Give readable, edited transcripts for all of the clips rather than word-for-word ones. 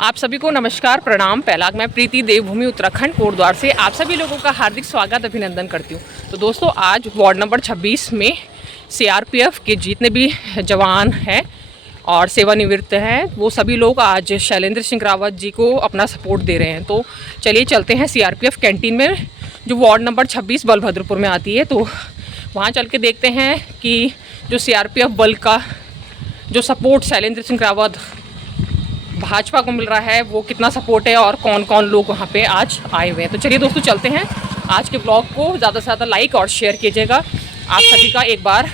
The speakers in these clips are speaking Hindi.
आप सभी को नमस्कार, प्रणाम। पहला मैं प्रीति देवभूमि उत्तराखंड कोटद्वार से आप सभी लोगों का हार्दिक स्वागत अभिनंदन करती हूँ। तो दोस्तों, आज वार्ड नंबर 26 में सीआरपीएफ के जितने भी जवान हैं और सेवानिवृत्त हैं वो सभी लोग आज शैलेंद्र सिंह रावत जी को अपना सपोर्ट दे रहे हैं। तो चलिए चलते हैं सीआरपीएफ कैंटीन में, जो वार्ड नंबर 26 बलभद्रपुर में आती है। तो वहाँ चल के देखते हैं कि जो सीआरपीएफ बल का जो सपोर्ट शैलेंद्र सिंह रावत भाजपा को मिल रहा है वो कितना सपोर्ट है और कौन कौन लोग वहाँ पे आज आए हुए हैं। तो चलिए दोस्तों, चलते हैं। आज के ब्लॉग को ज़्यादा से ज़्यादा लाइक और शेयर कीजिएगा। आप सभी का एक बार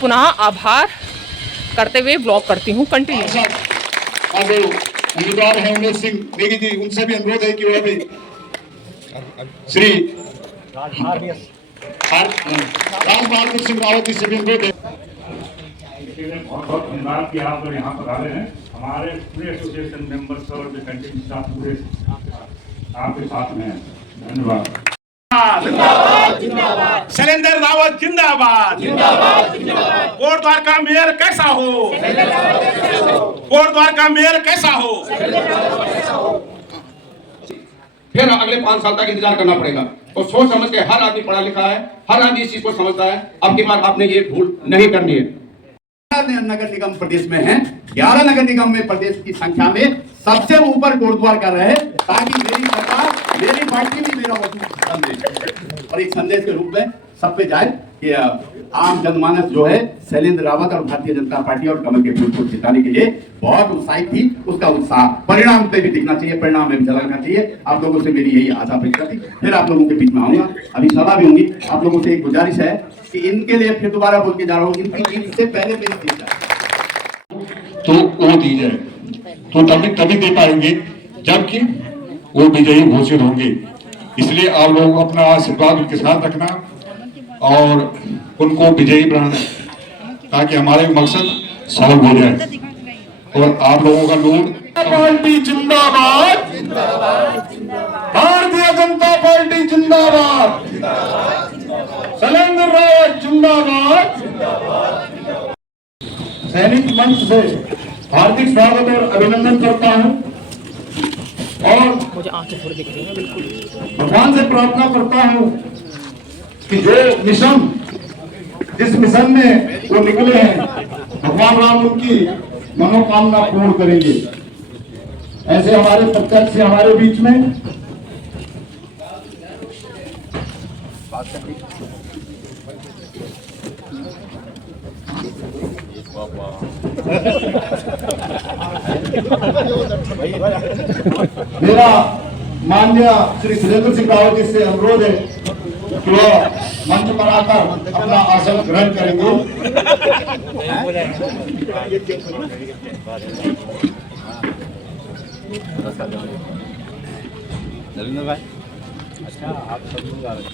पुनः आभार करते हुए ब्लॉग करती हूँ कंटिन्यू। उम्मीदवार हैं उमेश सिंह नेगी जी, उनसे भी अनुरोध है कि वह भी श्री राज बहादुर सिंह रावत जी से भी अनुरोध है। बहुत बहुत धन्यवाद कि आप लोग यहाँ पर आ रहे हैं। हमारे पूरे एसोसिएशन मेंबर्स और जो कैंटीन स्टाफ पूरे आपके साथ में हैं। धन्यवाद। शैलेंद्र रावत जिंदाबाद। कोटद्वार का मेयर कैसा हो, कोटद्वार का मेयर कैसा हो। फिर अगले 5 साल तक इंतजार करना पड़ेगा। तो सोच समझ के, हर आदमी पढ़ा लिखा है, हर आदमी इस चीज को समझता है। अब की बार आपने ये भूल नहीं करनी है। नगर निगम प्रदेश में हैं, 11 नगर निगम में प्रदेश की संख्या में सबसे ऊपर कोटद्वार कर रहे हैं, ताकि मेरी सरकार, मेरी पार्टी भी मेरा संदेश और एक संदेश के रूप में सब पे जाए कि आम जनमानस जो है शैलेंद्र रावत और भारतीय जनता पार्टी और कमल के फूल को जिताने के लिए बहुत उत्साहित थी। उसका उत्साह परिणाम पे भी दिखना चाहिए, परिणाम में भी झलकना चाहिए। आप लोगों से मेरी यही आशा अपेक्षा थी। फिर आप लोगों के बीच में आऊंगा, अभी सभा भी होंगी। आप लोगों से एक गुजारिश है कि इनके लिए फिर दोबारा बोल के जा रहा हूँ, इनकी जीत से पहले मेरी जीत जाए तो वो दी जाए, तो तभी दे पाएंगे जबकि वो विजयी घोषित होंगे। इसलिए आप लोग अपना आशीर्वाद उनके साथ रखना और उनको विजयी बनाना, ताकि हमारे मकसद सफल हो जाए। और आप लोगों का नूर पार्टी जिंदाबाद, भारतीय जनता पार्टी जिंदाबाद, शैलेंद्र रावत जिंदाबाद। सैनिक मंच से हार्दिक स्वागत और अभिनंदन करता हूं और मुझे आंखें थोड़ी दिख रही हैं। बिल्कुल भगवान से प्रार्थना करता हूं कि जो मिशन, जिस मिशन में वो निकले हैं, भगवान राम उनकी मनोकामना पूर्ण करेंगे। ऐसे हमारे प्रत्यक्ष से हमारे बीच में मेरा माननीय श्री शैलेंद्र सिंह रावत जी से अनुरोध है कि वह मंच पर आकर अपना आसन ग्रहण करेंगे। भाई, अच्छा आप सब लोग आ रहे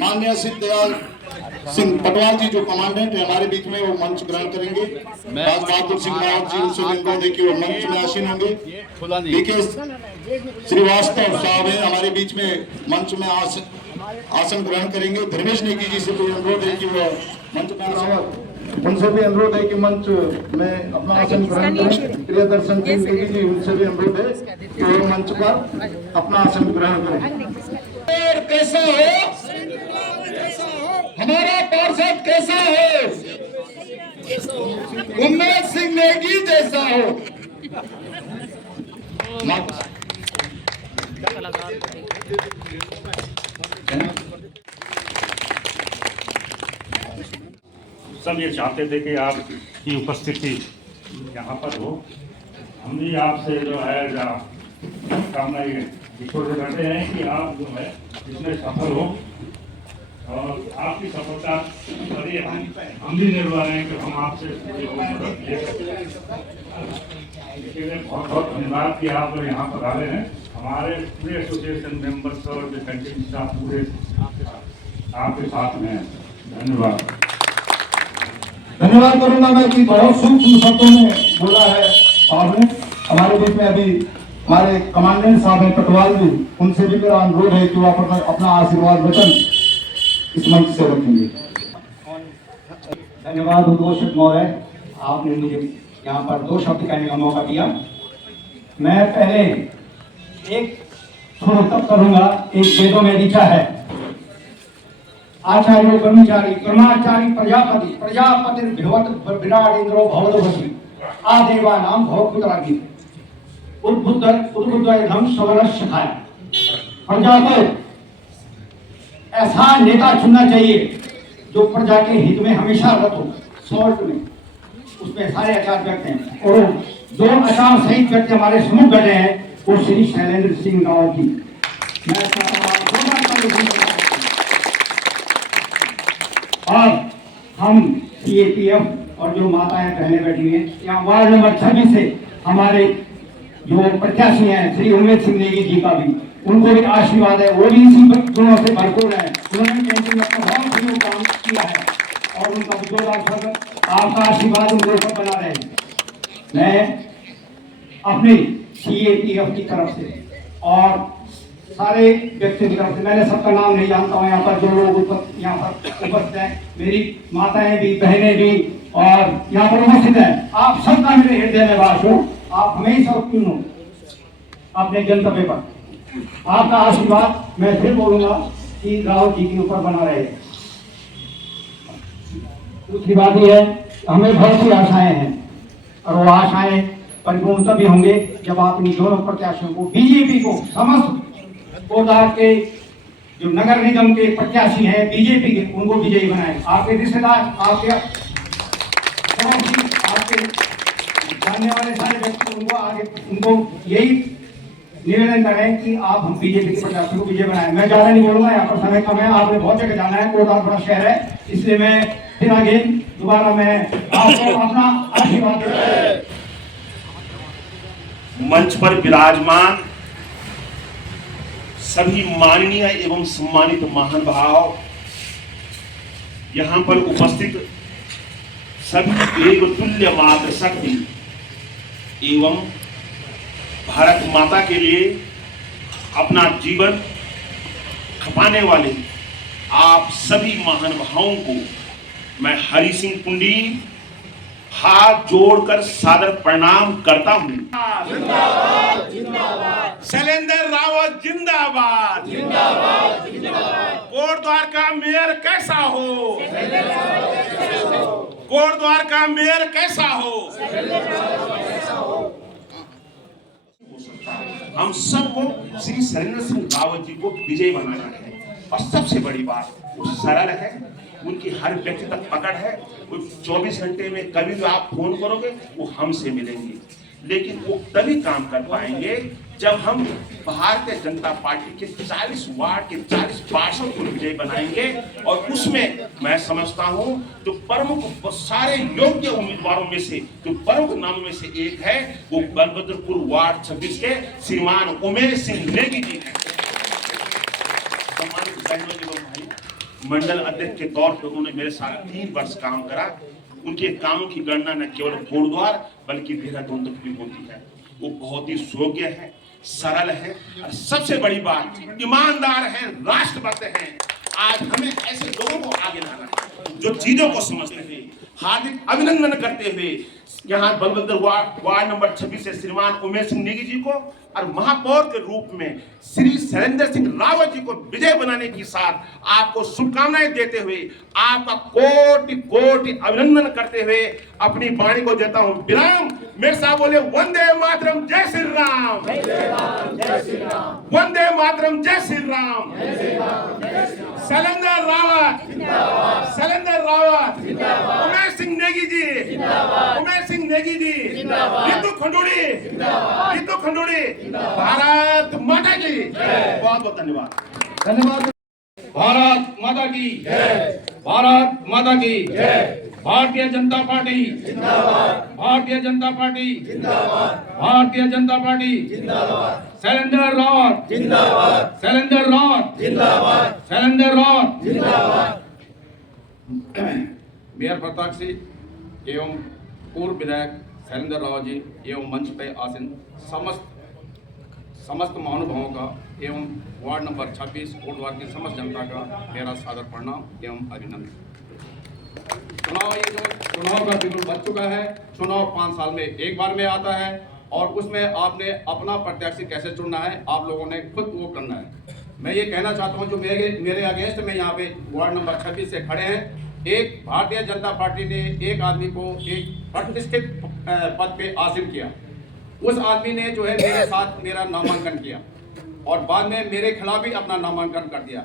माननीय सिद्धदयाल सिंह पटवाल जी जो कमांडेंट है हमारे बीच में, वो मंच ग्रहण करेंगे। राज बहादुर सिंह रावत जी उनसे अनुरोध है कि वो मंच में आसीन होंगे। डीके श्रीवास्तव साहब है हमारे बीच में, मंच में आसन ग्रहण करेंगे। धर्मेश नेगी जी से भी अनुरोध है कि वो मंच में आसन, उनसे भी अनुरोध है कि मंच में अपना आसन ग्रहण करें। प्रियदर्शन सिंह नेगी जी, उनसे भी अनुरोध है कि वो मंच पर अपना आसन ग्रहण करें। कैसा हो हमारा पार्षद, कैसा है उमेश सिंह नेगी जैसा हो। सब ये चाहते थे कि आपकी उपस्थिति यहाँ पर हो। हम भी आपसे जो है कामना ये ईश्वर से करते हैं कि आप जो है इसमें सफल हो और आपकी सफलता पर ही हम भी निर्भर हैं कि हम आपसे मदद ले सकते। बहुत बहुत धन्यवाद कि आप लोग यहाँ पर आ रहे हैं। हमारे पूरे एसोसिएशन मेंबर्स और जो कैंटीन स्टाफ पूरे आपके साथ में हैं। धन्यवाद। धन्यवाद करूंगा मैं कि बहुत सूक्ष्म शब्दों में बोला है साहब ने हमारे बीच में अभी हमारे कमांडेंट साहब हैं पटवाल जी, उनसे भी मेरा अनुरोध है कि वो अपना आशीर्वाद वचन इस मंच से रखेंगे। धन्यवाद उद्घोषक महोदय, आपने मुझे यहाँ पर 2 शब्द कहने का मौका दिया। मैं पहले एक शुरू तब करूंगा, एक वेदों में लिखा है, आचार्य ब्रह्मचारी कर्माचारी प्रजापति प्रजापति विराट इंद्रो भवदवसी आदेवा नाम भवपुत्रागी उद्बुद्धम सवरस सिखाया। प्रजा को ऐसा नेता चुनना चाहिए जो प्रजा के हित में हमेशा रत हो। शॉर्ट में उसमें सारे आचार व्यक्त हैं, और जो आचार सहित व्यक्ति हमारे सम्मुख बैठे हैं वो श्री शैलेंद्र सिंह राव की मैं और हम CAPF और जो माताएं बहनें बैठी हैं यहाँ वार्ड नंबर 26 से हमारे जो प्रत्याशी हैं श्री उमेश सिंह नेगी जी का भी, उनको भी आशीर्वाद है, वो भी इसी गुणों से भरपूर है। उन्होंने कैंटीन में बहुत ही काम किया है और उनका जोरदार स्वागत, आपका आशीर्वाद उनको ऊपर बना रहे। मैं अपनी CAPF की तरफ से और सारे व्यक्तियों की तरफ से, मैंने सबका नाम नहीं जानता हूँ यहाँ पर जो लोग यहाँ पर उपस्थित हैं, मेरी माताएं भी बहनें भी और यहाँ पर उपस्थित हैं, आप सबका मेरे हृदय में वास हो। आप हमेशा उत्तीर्ण हो अपने गंतव्य पर, आपका आशीर्वाद मैं फिर बोलूंगा कि राहुल जी के ऊपर बना रहे। दूसरी बात यह है, हमें बहुत सी आशाएं हैं और वो आशाएं परिपूर्ण तभी होंगे जब आप इन दोनों प्रत्याशियों को, बीजेपी को, समस्त कोदार के जो नगर निगम के प्रत्याशी हैं बीजेपी के, उनको विजयी बनाए। आपके रिश्तेदार, आपके जानने वाले सारे व्यक्ति उनको आगे, उनको यही निवेदन करें कि आप हम बीजेपी के प्रत्याशी को विजय बनाएं। मैं ज्यादा नहीं बोलूंगा, यहाँ पर समय कम है, आपने बहुत जगह जाना है, कोदार बड़ा शहर है, इसलिए मैं फिर आगे दोबारा मैं आपको अपना आशीर्वाद देता हूं। मंच पर विराजमान सभी माननीय एवं सम्मानित महानुभाव, यहाँ पर उपस्थित सभी एक तुल्य मात्र शक्ति एवं भारत माता के लिए अपना जीवन खपाने वाले आप सभी महानुभावों को मैं हरि सिंह पुंडी हाथ जोड़कर सादर प्रणाम करता हूं। शैलेंद्र रावत जिंदाबाद। कोटद्वार का मेयर कैसा हो, कोटद्वार का मेयर कैसा हो। हम सबको श्री शैलेंद्र सिंह रावत जी को विजय बनाना है और सबसे बड़ी बात वो सरल है, उनकी हर व्यक्ति तक पकड़ है। वो 24 घंटे में कभी भी आप फोन करोगे वो हमसे मिलेंगे, लेकिन वो तभी काम कर पाएंगे जब हम भारतीय जनता पार्टी के 40 वार्ड के 40 पार्षद को विजय बनाएंगे। और उसमें मैं समझता हूं जो प्रमुख सारे योग्य उम्मीदवारों में से जो प्रमुख नामों में से एक है वो बलभद्रपुर वार्ड 26 के श्रीमान उमेश सिंह नेगी जी हैं। सम्मानित बहनों एवं भाई, मंडल अध्यक्ष के तौर पर उन्होंने मेरे साथ 3 वर्ष काम करा। उनके कामों की गणना न केवल कोटद्वार बल्कि देहरादून तक भी होती है। वो बहुत ही सुयोग्य है, सरल है और सबसे बड़ी बात ईमानदार है, राष्ट्रभक्त है। आज हमें ऐसे लोगों को आगे लाना है जो चीजों को समझते हुए, हार्दिक अभिनंदन करते हुए यहाँ बलभद्र वार्ड नंबर 26 से श्रीमान उमेश सिंह नेगी जी को और महापौर के रूप में श्री शैलेंद्र सिंह रावत जी को विजय बनाने के साथ आपको शुभकामनाएं देते हुए आपका कोटि कोटि अभिनंदन करते हुए अपनी वाणी को देता हूं विराम। मेरे साथ बोले वंदे मातरम, जय श्री राम, वंदे मातरम, जय श्री राम। शैलेंद्र रावत, शैलेंद्र रावत, उमेश सिंह नेगी जी, उमेश सिंह नेगी जी, रितु खंडूड़ी, रितु खंडूड़ी, भारत माता की बहुत बहुत धन्यवाद। धन्यवाद। भारत माता की जय, भारत माता की जय। भारतीय जनता पार्टी जिंदाबाद, भारतीय जनता पार्टी जिंदाबाद, भारतीय जनता पार्टी जिंदाबाद। शैलेंद्र रावत जिंदाबाद, शैलेंद्र रावत जिंदाबाद, शैलेंद्र रावत जिंदाबाद। मेयर प्रताप सिंह एवं पूर्व विधायक शैलेंद्र राव जी एवं मंच पे आसीन समस्त महानुभावों का एवं वार्ड नंबर 26 कोटद्वार की समस्त जनता का मेरा सादर प्रणाम एवं अभिनंदन। चुनाव का बिल्कुल बच चुका है। चुनाव 5 साल में एक बार में आता है और उसमें आपने अपना प्रत्याशी कैसे चुनना है आप लोगों ने खुद वो करना है। मैं ये कहना चाहता हूँ जो मेरे अगेंस्ट में यहाँ पे वार्ड नंबर 26 से खड़े हैं, एक भारतीय जनता पार्टी ने एक आदमी को एक प्रतिष्ठित पद पे आसीन किया। उस आदमी ने जो है मेरे साथ मेरा नामांकन किया और बाद में मेरे खिलाफ भी अपना नामांकन कर दिया।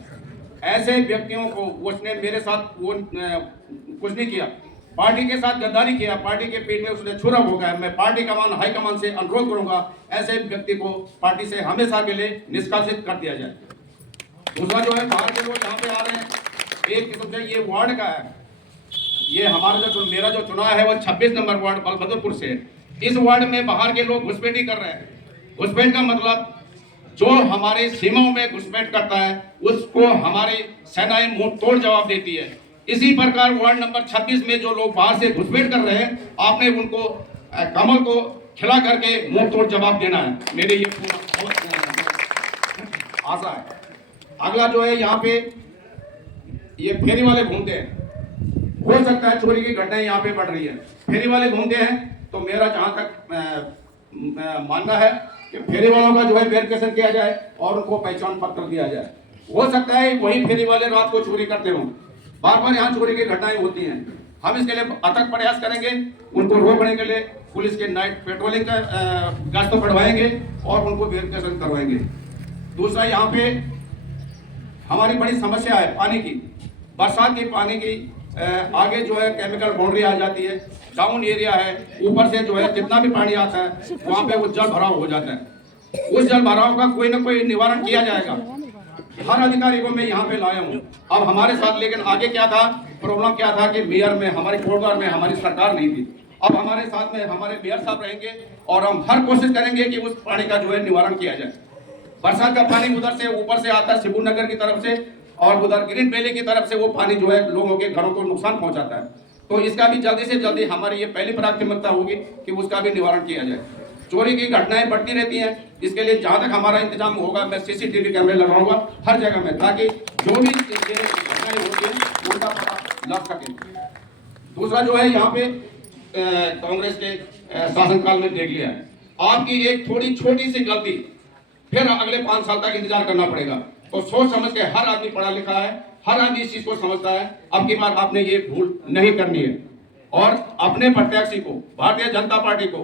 ऐसे व्यक्तियों को उसने मेरे साथ वो कुछ नहीं किया, पार्टी के साथ गद्दारी किया, पार्टी के पेट में उसने छुरा भोगा। मैं पार्टी कमान हाईकमान से अनुरोध करूंगा ऐसे व्यक्ति को पार्टी से हमेशा के लिए निष्कासित कर दिया जाए। दूसरा जो है बाहर के लोग यहाँ पे आ रहे हैं, एक किस्म से ये वार्ड का है, ये हमारा जो मेरा जो चुनाव है वो 26 नंबर वार्ड बलभद्रपुर से। इस वार्ड में बाहर के लोग घुसपैठी कर रहे हैं। घुसपैठ का मतलब जो हमारे सीमाओं में घुसपैठ करता है उसको हमारी सेनाएं मुंह तोड़ जवाब देती है। इसी प्रकार वार्ड नंबर 26 में जो लोग बाहर से घुसपैठ कर रहे हैं आपने उनको कमल को खिला करके मुंह तोड़ जवाब देना है। मेरे ये आशा है। अगला जो है यहाँ पे ये फेरी वाले घूमते हैं, हो सकता है चोरी की घटनाएं यहाँ पे बढ़ रही है। फेरी वाले घूमते हैं तो मेरा जहाँ तक मानना है कि फेरी वालों का जो है वेरिफिकेशन किया जाए और उनको पहचान पत्र दिया जाए। हो सकता है वही फेरी वाले रात को चोरी करते हों, बार बार यहाँ चोरी की घटनाएं होती हैं। हम इसके लिए अथक प्रयास करेंगे, उनको रोकने के लिए पुलिस के नाइट पेट्रोलिंग का गश्त बढ़वाएंगे और उनको वेरिफिकेशन करवाएंगे। दूसरा यहाँ पे हमारी बड़ी समस्या है पानी की, बरसात के पानी की आगे जो है केमिकल बाउंड्री आ जाती है, डाउन एरिया है, ऊपर से जो है जितना भी पानी आता है वहाँ पे वो जल भराव हो जाता है। उस जल भराव का कोई ना कोई निवारण किया जाएगा। हर अधिकारी को मैं यहाँ पे लाया हूँ। अब हमारे साथ लेकिन आगे क्या था, प्रॉब्लम क्या था कि मेयर में हमारे कोटद्वार में हमारी सरकार नहीं थी। अब हमारे साथ में हमारे मेयर साहब रहेंगे और हम हर कोशिश करेंगे कि उस पानी का जो है निवारण किया जाए। बरसात का पानी उधर से ऊपर से आता है शिबू नगर की तरफ से और उधर ग्रीन वैली की तरफ से वो पानी जो है लोगों के घरों को नुकसान पहुंचाता है। तो इसका भी जल्दी से जल्दी हमारी ये पहली प्राथमिकता होगी कि उसका भी निवारण किया जाए। चोरी की घटनाएं बढ़ती रहती हैं, इसके लिए जहां तक हमारा इंतजाम होगा मैं सीसीटीवी कैमरे लगाऊंगा हर जगह में, ताकि जो भी घटनाएं होती हैं उनका पता लग सके। दूसरा जो है यहाँ पे कांग्रेस के शासनकाल में देख लिया है, आपकी एक थोड़ी छोटी सी गलती फिर अगले 5 साल तक इंतजार करना पड़ेगा। तो सोच समझ के, हर आदमी पढ़ा लिखा है, हर आदमी इस चीज को समझता है, अब की बार आपने ये भूल नहीं करनी है और अपने प्रत्याशी को भारतीय जनता पार्टी को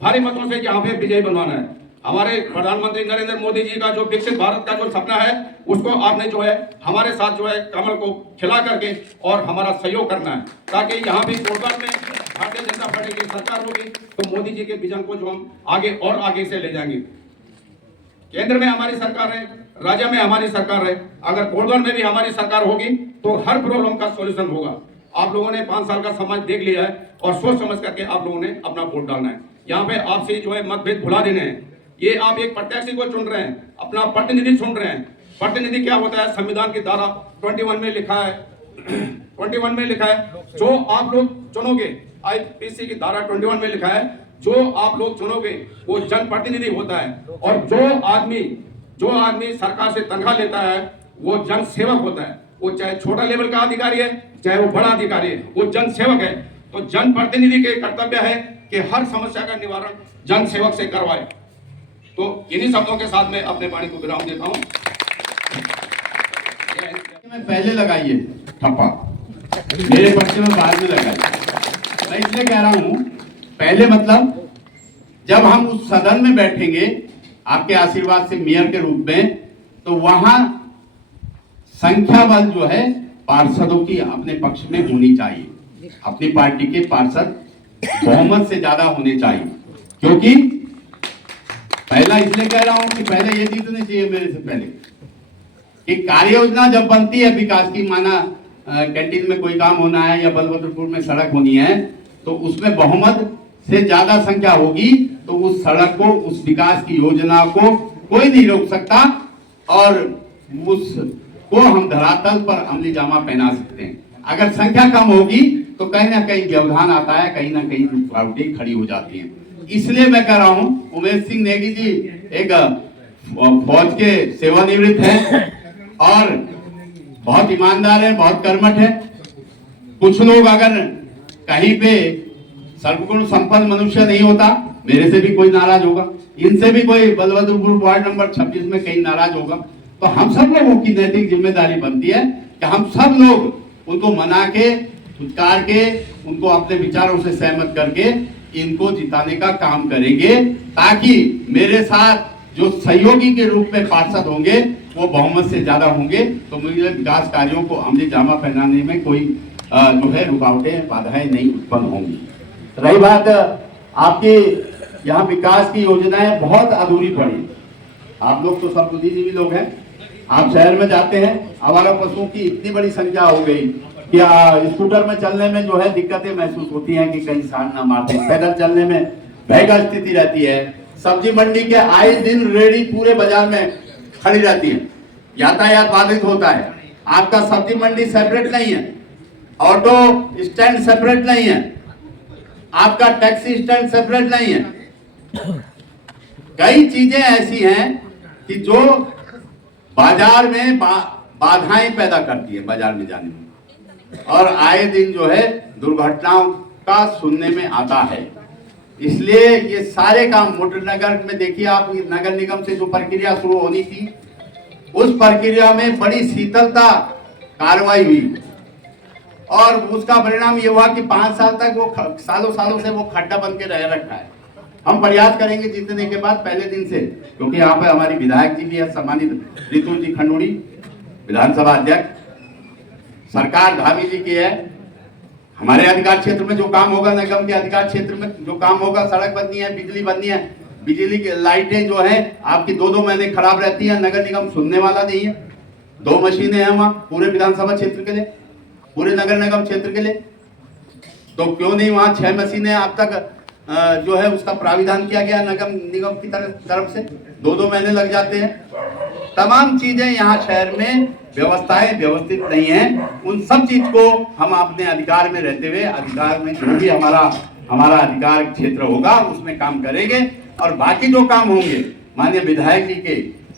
भारी मतों से यहाँ पे विजयी बनवाना है। हमारे प्रधानमंत्री नरेंद्र मोदी जी का जो विकसित भारत का जो सपना है उसको आपने जो है हमारे साथ जो है कमल को खिला करके और हमारा सहयोग करना है, ताकि यहाँ भी कोटद्वार में भारतीय जनता पार्टी की सरकार होगी तो मोदी जी के विजन को जो हम आगे और आगे से ले जाएंगे। केंद्र में हमारी सरकार है, राज्य में हमारी सरकार है, अगर कोटद्वार में भी हमारी सरकार होगी तो हर प्रॉब्लम का सॉल्यूशन होगा। आप लोगों ने 5 साल का समाज देख लिया है और सोच समझ करके आप लोगों ने अपना वोट डालना है। यहाँ पे आपसे जो है मतभेद भुला देने हैं। ये आप एक प्रत्याशी को चुन रहे हैं, अपना प्रतिनिधि चुन रहे हैं। प्रतिनिधि क्या होता है, संविधान की धारा 21 में लिखा है 21 में लिखा है जो आप लोग चुनोगे, आईपीसी की धारा 21 में लिखा है जो आप लोग चुनोगे वो जनप्रतिनिधि होता है और जो आदमी सरकार से तनख्वाह लेता है वो जन सेवक होता है। वो चाहे छोटा लेवल का अधिकारी है चाहे वो बड़ा अधिकारी है, वो जन सेवक है। तो जनप्रतिनिधि के कर्तव्य है कि हर समस्या का निवारण जन सेवक से करवाए। तो इन्हीं शब्दों के साथ मैं अपने वाणी को विराम देता हूँ। पहले लगाइए ठप्पा, मेरे पर्चे में बाद में लगाइए। मैं इसलिए कह रहा हूँ पहले, मतलब जब हम उस सदन में बैठेंगे आपके आशीर्वाद से मेयर के रूप में, तो वहां संख्या बल जो है पार्षदों की अपने पक्ष में होनी चाहिए। अपनी पार्टी के पार्षद बहुमत से ज्यादा होने चाहिए, क्योंकि पहला इसलिए कह रहा हूं कि पहले ये जीतने चाहिए मेरे से पहले कि कार्य योजना जब बनती है विकास की, माना कैंटीन में कोई काम होना है या बलभद्रपुर में सड़क होनी है, तो उसमें बहुमत से ज्यादा संख्या होगी तो उस सड़क को, उस विकास की योजना को कोई नहीं रोक सकता और उसको हम धरातल पर अमली जामा पहना सकते हैं। अगर संख्या कम होगी तो कहीं ना कहीं व्यवधान आता है, कहीं ना कहीं रुकावटें खड़ी हो जाती हैं। इसलिए मैं कह रहा हूँ, उमेश सिंह नेगी जी एक फौज के सेवानिवृत्त हैं और बहुत ईमानदार है, बहुत कर्मठ है। कुछ लोग अगर कहीं पे सर्वगुण संपन्न मनुष्य नहीं होता, मेरे से भी कोई नाराज होगा, इनसे भी कोई बलवदुरपुर वार्ड नंबर 26 में कहीं नाराज होगा। तो हम सब लोगों की नैतिक जिम्मेदारी बनती है कि हम सब लोग उनको मना के, उतार के, उनको अपने विचारों से सहमत करके इनको जिताने का काम करेंगे, ताकि मेरे साथ जो सहयोगी के रूप में पार्षद होंगे वो बहुमत से ज्यादा होंगे, तो मुझे विकास कार्यों को अमली जामा पहनाने में कोई जो है रुकावटें, बाधाएं नहीं उत्पन्न होंगी। रही बात आपकी यहाँ विकास की योजनाएं बहुत अधूरी पड़ी। आप लोग तो सब बुद्धिजीवी लोग हैं, आप शहर में जाते हैं, आवारा पशुओं की इतनी बड़ी संख्या हो गई कि स्कूटर में चलने में जो है दिक्कतें महसूस होती हैं कि कहीं सांड ना मारते, पैदल चलने में भय का स्थिति रहती है। सब्जी मंडी के आए दिन रेडी पूरे बाजार में खड़ी रहती है, यातायात बाधित होता है। आपका सब्जी मंडी सेपरेट नहीं है, ऑटो स्टैंड सेपरेट नहीं है, आपका टैक्सी स्टैंड सेपरेट नहीं है। कई चीजें ऐसी हैं कि जो बाजार में बाधाएं पैदा करती है बाजार में जाने में, और आए दिन जो है दुर्घटनाओं का सुनने में आता है। इसलिए ये सारे काम मोटर नगर में देखिए आप, नगर निगम से जो प्रक्रिया शुरू होनी थी उस प्रक्रिया में बड़ी शीतलता कार्रवाई हुई, और उसका परिणाम ये हुआ कि 5 साल तक वो सालों सालों से वो खड्डा बन के रह रखा है। हम प्रयास करेंगे जीतने के बाद पहले दिन से, क्योंकि यहाँ पे हमारी विधायक जी भी है, सम्मानित रितु जी खंडूड़ी विधानसभा अध्यक्ष, सरकार धामी जी की है। हमारे अधिकार क्षेत्र में जो काम होगा, निगम के अधिकार क्षेत्र में जो काम होगा, सड़क बननी है, बिजली बननी है, बिजली की लाइटें जो है आपकी 2-2 महीने खराब रहती है, नगर निगम सुनने वाला नहीं है। 2 मशीनें हैं वहाँ पूरे विधानसभा क्षेत्र के लिए, पूरे नगर निगम क्षेत्र के लिए, तो क्यों नहीं वहाँ 6 मशीनें अब तक जो है उसका प्राविधान किया गया नगर निगम की तरफ से, 2-2 महीने लग जाते हैं। तमाम चीजें यहाँ शहर में व्यवस्थाएं व्यवस्थित नहीं है। उन सब चीज को हम अपने अधिकार में रहते हुए, अधिकार में जो भी हमारा अधिकार क्षेत्र होगा उसमें काम करेंगे, और बाकी जो काम होंगे माननीय विधायक जी के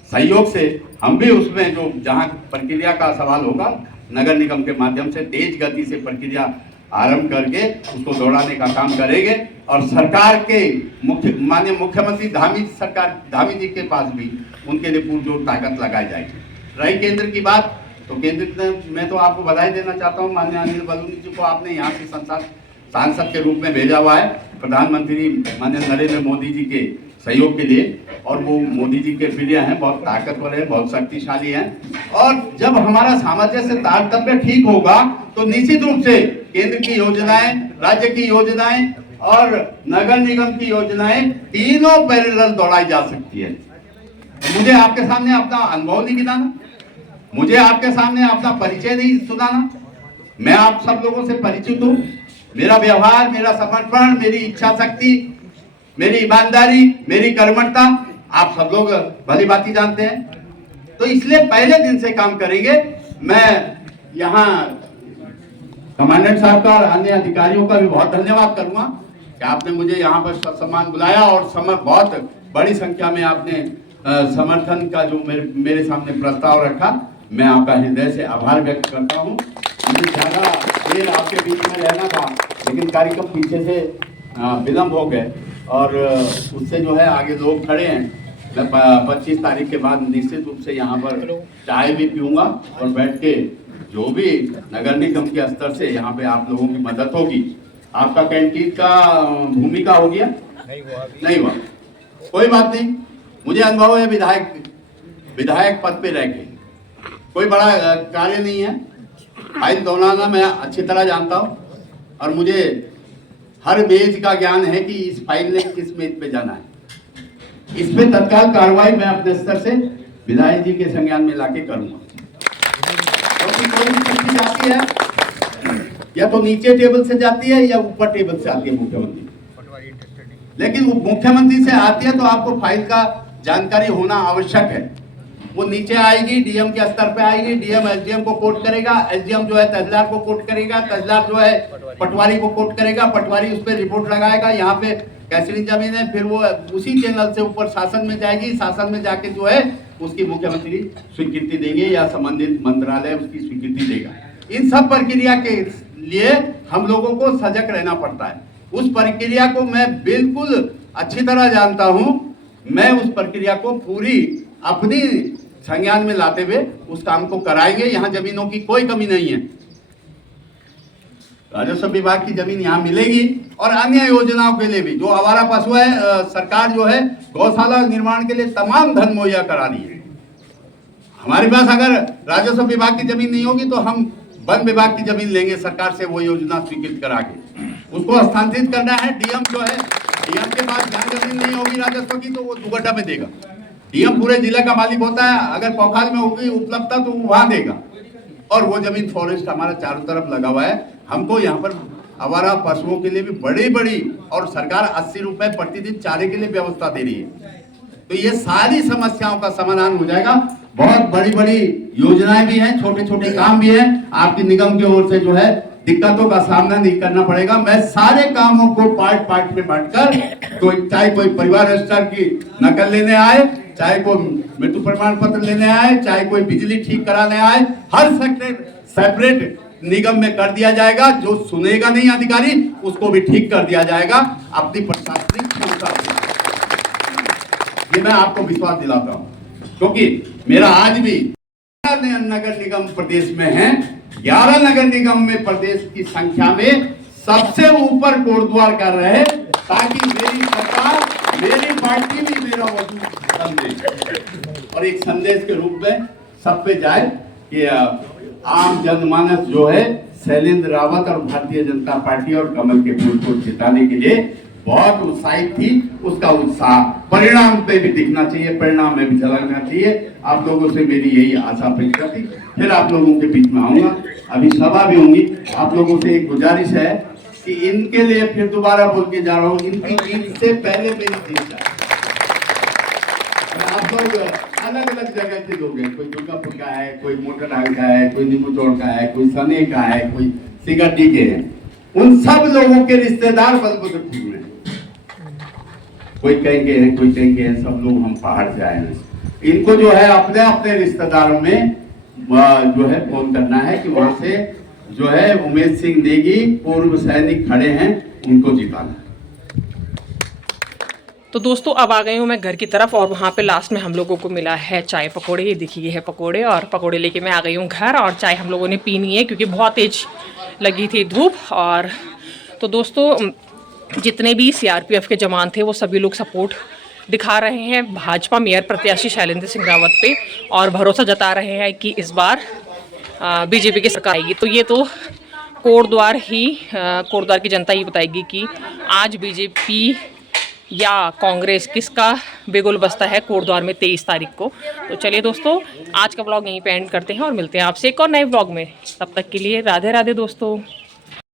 सहयोग से हम भी उसमें जो जहाँ प्रक्रिया का सवाल होगा नगर निगम के माध्यम से तेज गति से प्रक्रिया आरंभ करके उसको दौड़ाने का काम करेंगे। और सरकार के माननीय मुख्यमंत्री धामी जी के पास भी उनके लिए पुरजोर ताकत लगाई जाएगी। रही केंद्र की बात, तो केंद्र में तो आपको बधाई देना चाहता हूँ, माननीय अनिल बलूनी जी को आपने यहाँ से सांसद के रूप में भेजा हुआ है प्रधानमंत्री माननीय नरेंद्र मोदी जी के सहयोग के लिए, और वो मोदी जी के प्रिय हैं, बहुत ताकतवर है, बहुत शक्तिशाली हैं। और जब हमारा सामंजस्य तारतम्य ठीक होगा तो निश्चित रूप से केंद्र की योजनाएं, राज्य की योजनाएं और नगर निगम की योजनाएं तीनों पैरेलल दौड़ाई जा सकती है। मुझे आपके सामने अपना अनुभव नहीं गिनाना, मुझे आपके सामने अपना परिचय नहीं सुनाना, मैं आप सब लोगों से परिचित हूँ। मेरा व्यवहार, मेरा समर्पण, मेरी इच्छा शक्ति, मेरी ईमानदारी, मेरी कर्मठता आप सब लोग भली भांति जानते हैं। तो इसलिए पहले दिन से काम करेंगे। मैं यहाँ कमांडेंट साहब का और अन्य अधिकारियों का भी बहुत धन्यवाद करूंगा कि आपने मुझे यहाँ पर सम्मान बुलाया, और बहुत बड़ी संख्या में आपने समर्थन का जो मेरे सामने प्रस्ताव रखा। मैं आपका हृदय से आभार व्यक्त करता हूँ। मुझे ज़्यादा देर आपके बीच में रहना था, लेकिन कार्यक्रम पीछे से विलम्ब हो गए, और उससे जो है आगे लोग खड़े हैं। मैं 25 तारीख के बाद निश्चित रूप से यहाँ पर चाय भी पीऊँगा, और बैठ के जो भी नगर निगम के स्तर से यहाँ पे आप लोगों की मदद होगी। आपका कैंटीन का भूमिका हो गया? नहीं हुआ, कोई बात नहीं। मुझे अनुभव है विधायक पद पे रह के, कोई बड़ा कार्य नहीं है। फाइल दौड़ाना मैं अच्छी तरह जानता हूँ, और मुझे हर मेज का ज्ञान है कि इस फाइल ने किस मेज पे जाना है। इस पे तत्काल कार्रवाई मैं अपने स्तर से विधायक जी के संज्ञान में लाके करूंगा। क्योंकि कोई भी चिट्ठी जाती है या तो नीचे टेबल से जाती है या ऊपर टेबल से आती है मुख्यमंत्री, लेकिन वो मुख्यमंत्री से आती है तो आपको फाइल का जानकारी होना आवश्यक है। वो नीचे आएगी, डीएम के स्तर पे आएगी, डीएम एसडीएम को कोट करेगा, एसडीएम जो है तहसीलदार को कोट करेगा, तहसीलदार जो है पटवारी को कोट करेगा, पटवारी उस पर रिपोर्ट लगाएगा, यहाँ पे कैसी जमीन है, फिर वो उसी चैनल से ऊपर शासन में जाएगी, शासन में जाके जो है उसकी मुख्यमंत्री स्वीकृति देंगे या संबंधित मंत्रालय उसकी स्वीकृति देगा। इन सब प्रक्रिया के लिए हम लोगों को सजग रहना पड़ता है। उस प्रक्रिया को मैं बिल्कुल अच्छी तरह जानता हूं। मैं उस प्रक्रिया को पूरी अपनी संज्ञान में लाते हुए उस काम को कराएंगे। यहाँ जमीनों की कोई कमी नहीं है। राजस्व विभाग की जमीन यहाँ मिलेगी और अन्य योजनाओं के लिए भी। जो आवारा पशु है, सरकार जो है गौशाला निर्माण के लिए तमाम धन मुहैया करा रही है। हमारे पास अगर राजस्व विभाग की जमीन नहीं होगी तो हम वन विभाग की जमीन लेंगे सरकार से, वो योजना स्वीकृत करा के उसको हस्तांतरित करना है। डीएम जो है, डीएम के पास जहाँ जमीन नहीं होगी राजस्व की तो वो दुगड्डा में देगा। डीएम पूरे जिले का मालिक होता है, अगर पौखाल में होगी उपलब्धता तो वो वहां देगा। और वो जमीन फॉरेस्ट हमारा चारों तरफ लगा हुआ है। हमको यहाँ पर आवारा पशुओं के लिए भी बड़ी बड़ी, और सरकार 80 रुपए प्रतिदिन चारे के लिए व्यवस्था दे रही है। तो ये सारी समस्याओं का समाधान हो जाएगा। बहुत बड़ी बड़ी योजनाएं भी हैं, छोटे छोटे काम भी हैं। आपकी निगम की ओर से जो है दिक्कतों का सामना नहीं करना पड़ेगा। मैं सारे कामों को पार्ट पार्ट में बांटकर, चाहे कोई परिवार रजिस्टर की नकल लेने आए, चाहे कोई मृत्यु प्रमाण पत्र लेने आए, चाहे कोई बिजली ठीक कराने आए, हर सेपरेट निगम में कर दिया जाएगा। जो सुनेगा नहीं अधिकारी उसको भी ठीक कर दिया जाएगा अपनी प्रशासनिक क्षमता से। ये मैं आपको विश्वास दिलाता हूँ, क्योंकि मेरा आज भी नगर निगम प्रदेश में है। 11 नगर निगम में प्रदेश की संख्या में सबसे ऊपर कोटद्वार कर रहे हैं, ताकि मेरी सरकार, मेरी पार्टी भी मेरा वजूद समझे और एक संदेश के रूप में सब पे जाए कि आम जनमानस जो है शैलेंद्र रावत और भारतीय जनता पार्टी और कमल के फूल को जिताने के लिए बहुत उत्साहित थी। उसका उत्साह परिणाम पे भी दिखना चाहिए, परिणाम में भी झलकना चाहिए। आप लोगों से मेरी यही आशा अपेक्षा थी। फिर आप लोगों के बीच में आऊंगा, अभी सभा भी होंगी। आप लोगों से एक गुजारिश है कि इनके लिए फिर दोबारा बोल के जा रहा हूँ, इनकी जीत से पहले मेरी जीत जाए। आप लोग अलग अलग जगह के लोग हैं, कोई दुर्गापुर का है, कोई मोटरहाल का है, कोई नींबू चौड़ का है, कोई सने का है, कोई सिगड्डी के हैं। उन सब लोगों के रिश्तेदार बलबुदरपुर में, कोई कहेंगे हैं, कोई कहेंगे हैं, सब लोग हम पहाड़ से आए हैं। इनको जो है अपने अपने रिश्तेदारों में जो है फोन करना है कि वहां से जो है उमेश सिंह नेगी पूर्व सैनिक खड़े हैं, उनको जिताना है। तो दोस्तों अब आ गई हूँ मैं घर की तरफ, और वहाँ पे लास्ट में हम लोगों को मिला है चाय पकोड़े। ये देखिए, ये है पकोड़े, और पकोड़े लेके मैं आ गई हूँ घर, और चाय हम लोगों ने पीनी है क्योंकि बहुत तेज लगी थी धूप। और तो दोस्तों जितने भी सीआरपीएफ के जवान थे वो सभी लोग सपोर्ट दिखा रहे हैं भाजपा मेयर प्रत्याशी शैलेंद्र सिंह रावत पे, और भरोसा जता रहे हैं कि इस बार बीजेपी की सरकार आएगी। तो ये तो कोटद्वार की जनता ही बताएगी कि आज बीजेपी या कांग्रेस किसका बेगुल बस्ता है कोटद्वार में 23 तारीख को। तो चलिए दोस्तों, आज का ब्लॉग यहीं पे एंड करते हैं और मिलते हैं आपसे एक और नए ब्लॉग में। तब तक के लिए राधे राधे दोस्तों।